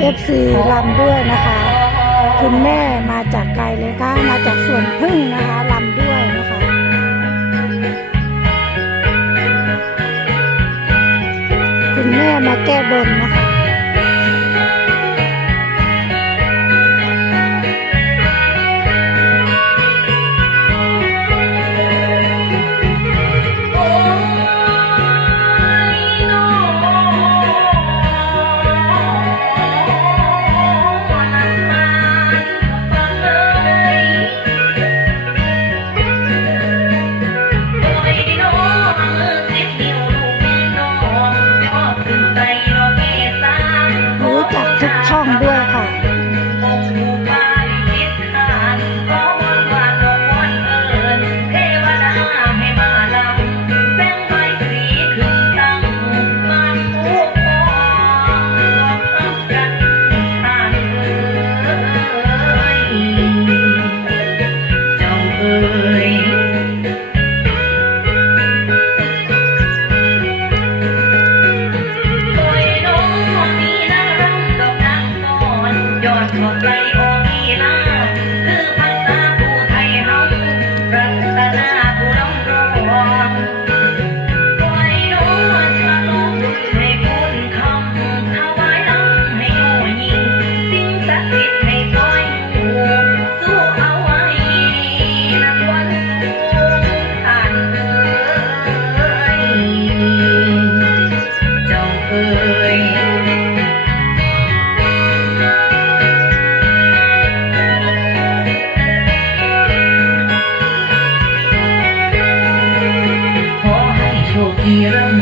เอฟซีลำด้วยนะคะ คุณแม่มาจากไกลเลยค่ะ มาจากสวนพึ่งนะคะลำด้วยนะคะ คุณแม่มาแก้บนนะคะ Yeah.